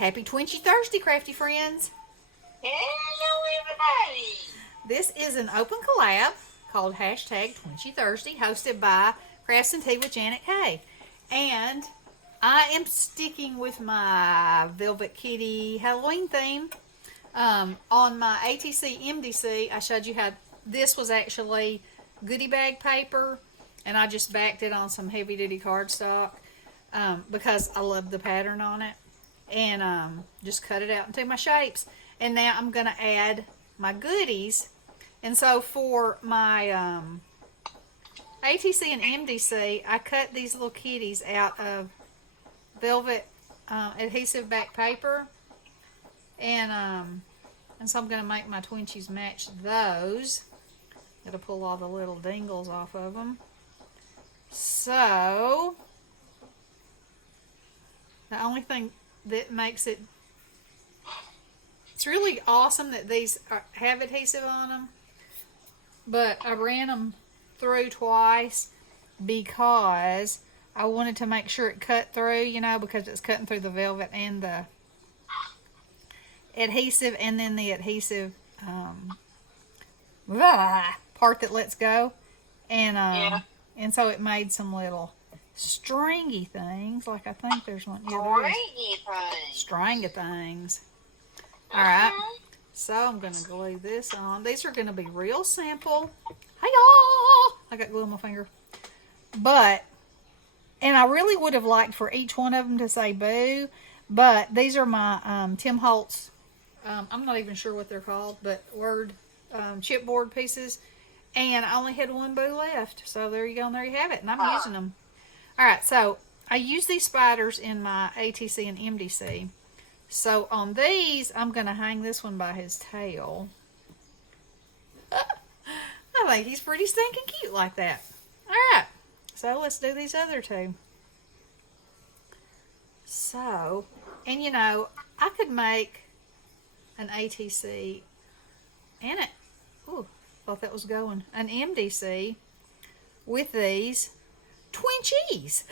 Happy Twinchie Thursday, crafty friends. Hello, everybody. This is an open collab called #Twinchie Thursday, hosted by Crafts and Tea with JanetKay. And I am sticking with my Velvet Kitty Halloween theme. On my ATC MDC, I showed you how this was actually goodie bag paper, and I just backed it on some heavy duty cardstock because I love the pattern on it, and just cut it out into my shapes. And now I'm going to add my goodies. And so for my ATC and MDC, I cut these little kitties out of velvet adhesive back paper, and so I'm going to make my Twinchies match those. Got to pull all the little dingles off of them. So the only thing that makes it, it's really awesome that these have adhesive on them, but I ran them through twice because I wanted to make sure it cut through, you know, because it's cutting through the velvet and the adhesive, and then the adhesive part that lets go, and and so it made some little stringy things, like I think there's one. Yeah, stringy things. All right, so I'm going to glue this on. These are going to be real simple. Hi-y'all! I got glue on my finger. But, and I really would have liked for each one of them to say boo, but these are my Tim Holtz, I'm not even sure what they're called, but word chipboard pieces. And I only had one boo left. So there you go, and there you have it. And I'm using them. All right, so I use these spiders in my ATC and MDC. So on these, I'm going to hang this one by his tail. I think he's pretty stinking cute like that. All right, so let's do these other two. So, and you know, I could make an ATC and thought that was going, an MDC with these Twinchies.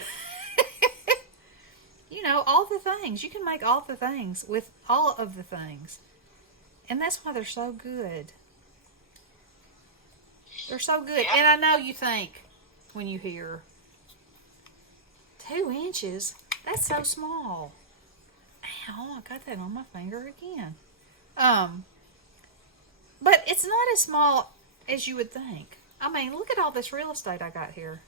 You know, all the things. You can make all the things with all of the things. And that's why they're so good. They're so good. And I know you think, when you hear 2 inches, that's so small. Ow, I got that on my finger again. But it's not as small as you would think. I mean, look at all this real estate I got here.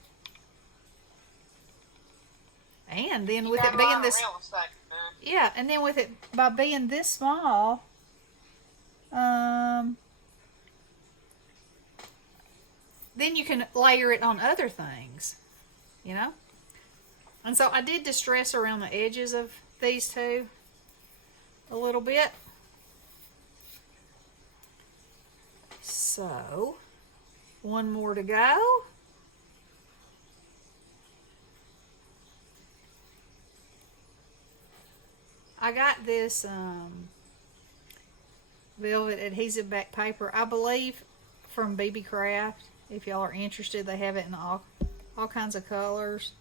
And then with it being this, yeah, and then with it by being this small, then you can layer it on other things, you know. And so I did distress around the edges of these two a little bit. So, one more to go. I got this velvet adhesive back paper, I believe, from BB Craft. If y'all are interested, they have it in all kinds of colors.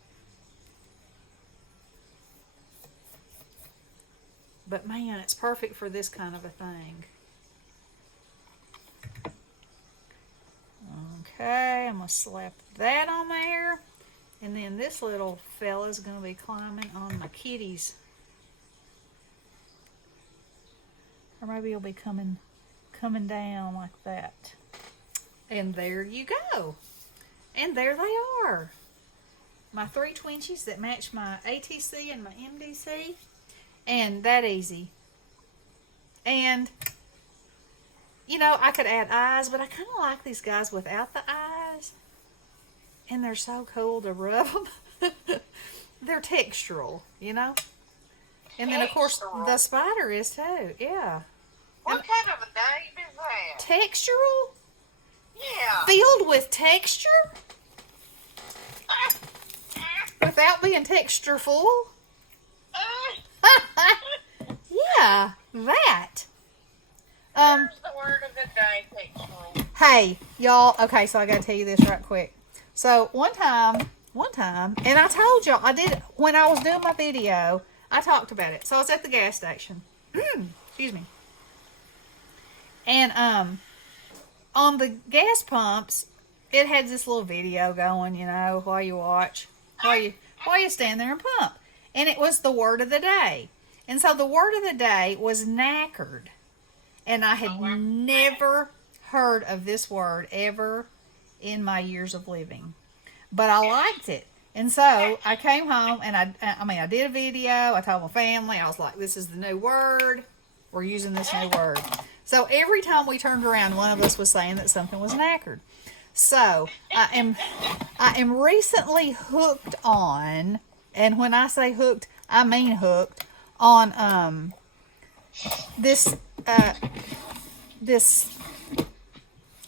But man, it's perfect for this kind of a thing. Okay, I'm going to slap that on there. And then this little fella's going to be climbing on my kitties. Or maybe he'll be coming down like that. And there you go. And there they are. My 3 Twinchies that match my ATC and my MDC. And that easy. And, you know, I could add eyes, but I kind of like these guys without the eyes. And they're so cool to rub them. They're textural, you know. And then, of course, the spider is too. Yeah. What kind of a name is that? Textural? Yeah. Filled with texture? Without being textureful? Yeah, that. There's the word of the day, textural. Hey, y'all. Okay, so I got to tell you this right quick. So, one time, and I told y'all, I did, when I was doing my video, I talked about it. So I was at the gas station. Excuse me. And on the gas pumps, it had this little video going, you know, while you watch, while you stand there and pump. And it was the word of the day. And so the word of the day was knackered. And I had never heard of this word ever in my years of living. But I liked it. And so I came home and I did a video. I told my family, I was like, this is the new word. We're using this new word. So every time we turned around, one of us was saying that something was knackered. So I am recently hooked on, and when I say hooked, I mean hooked on this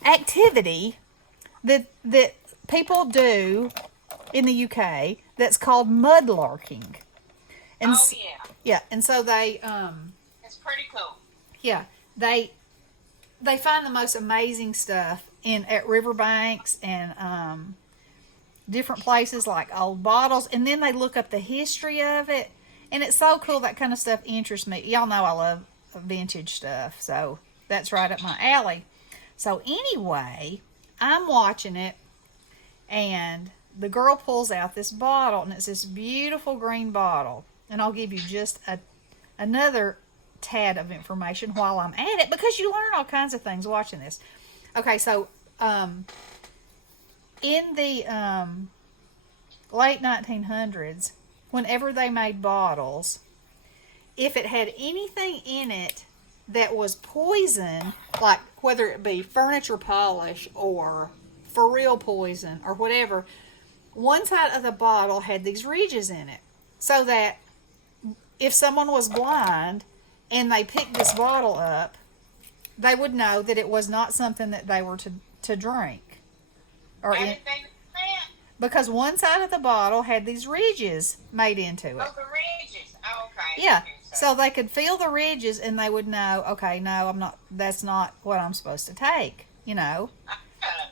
activity that people do in the UK that's called mudlarking. And yeah, and so they it's pretty cool. Yeah, they find the most amazing stuff at riverbanks and different places like old bottles, and then they look up the history of it, and it's so cool. That kind of stuff interests me. Y'all know I love vintage stuff, so that's right up my alley. So anyway, I'm watching it, and the girl pulls out this bottle, and it's this beautiful green bottle. And I'll give you just another tad of information while I'm at it, because you learn all kinds of things watching this. Okay, so in the late 1900s, whenever they made bottles, if it had anything in it that was poison, like whether it be furniture polish or for real poison or whatever, one side of the bottle had these ridges in it, so that if someone was blind and they picked this bottle up, they would know that it was not something that they were to drink. Because one side of the bottle had these ridges made into it. Oh, the ridges. Oh, okay. Yeah, so they could feel the ridges and they would know, okay, no, that's not what I'm supposed to take, you know.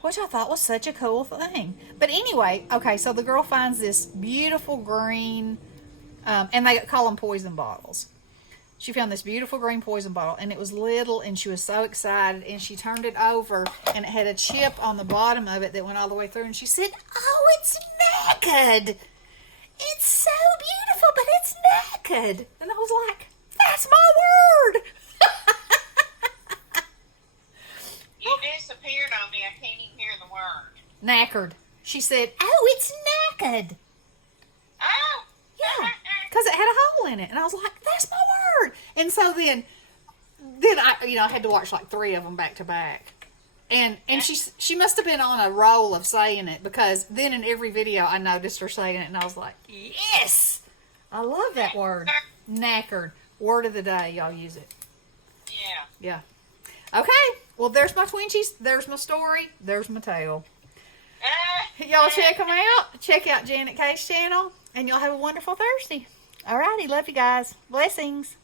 Which I thought was such a cool thing. But anyway, okay, so the girl finds this beautiful green, and they call them poison bottles. She found this beautiful green poison bottle, and it was little, and she was so excited, and she turned it over, and it had a chip on the bottom of it that went all the way through, and she said, oh, it's knackered. It's so beautiful, but it's knackered. And I was like, that's my word. You disappeared on me. I can't even hear the word. Knackered. She said, oh, it's knackered. Oh. Yeah, because it had a hole in it. And I was like, that's my word. And so then I had to watch like 3 of them back to back. And she must have been on a roll of saying it, because then in every video I noticed her saying it, and I was like, yes, I love that word. Knackered. Word of the day. Y'all use it. Yeah. Yeah. Okay. Well, there's my twinchies. There's my story. There's my tale. Y'all check them out. Check out JanetKay's channel. And y'all have a wonderful Thursday. Alrighty. Love you guys. Blessings.